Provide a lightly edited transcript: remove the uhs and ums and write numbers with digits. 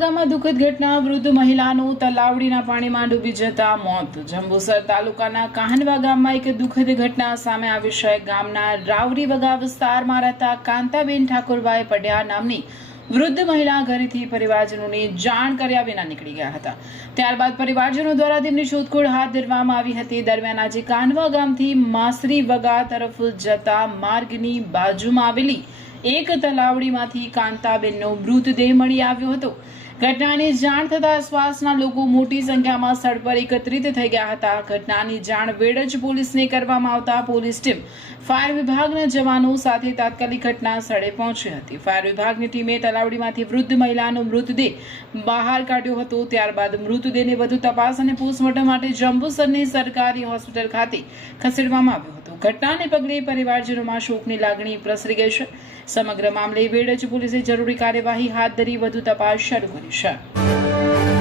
ગામમાં દુઃખદ ઘટના, વૃદ્ધ મહિલાનું તલાવડીના પાણીમાં ડૂબી જતા મોત. જંબુસર તાલુકાના કાહનવા ગામમાં એક દુઃખદ ઘટના સામે આવી છે. ગામના રાવરીવગા વિસ્તારમાં રહેતા કાંતાબેન ઠાકોરભાઈ પઢિયાર નામની વૃદ્ધ મહિલા ઘરેથી પરિવારજનોની જાણ કર્યા વિના નીકળી ગયા હતા. ત્યારબાદ પરિવારજનો દ્વારા તેમની શોધખોળ હાથ ધરવામાં આવી હતી. દરમિયાન આજે કાહનવા ગામથી માસરી વગા તરફ જતા માર્ગની બાજુમાં આવેલી એક તલાવડીમાંથી કાંતાબેનનો મૃતદેહ મળી આવ્યો હતો. ઘટનાની જાણ થતાં આસપાસના લોકો મોટી સંખ્યામાં સ્થળ પર એકત્રિત થઈ ગયા હતા. ઘટનાની જાણ વેડજ પોલીસને કરવામાં આવતા પોલીસ ટીમ, ફાયર વિભાગના જવાનો સાથે તાત્કાલિક ઘટના સ્થળે પહોંચી હતી. ફાયર વિભાગની ટીમે તલાવડીમાંથી વૃદ્ધ મહિલાનો મૃતદેહ બહાર કાઢ્યો હતો. ત્યારબાદ મૃતદેહને વધુ તપાસ અને પોસ્ટમોર્ટમ માટે જંબુસરની સરકારી હોસ્પિટલ ખાતે ખસેડવામાં આવ્યો હતો. ઘટનાને પગલે પરિવારજનોમાં શોકની લાગણી પ્રસરી ગઈ છે. સમગ્ર મામલે વેડજ પોલીસે જરૂરી કાર્યવાહી હાથ ધરી વધુ તપાસ શરૂ કરી છે.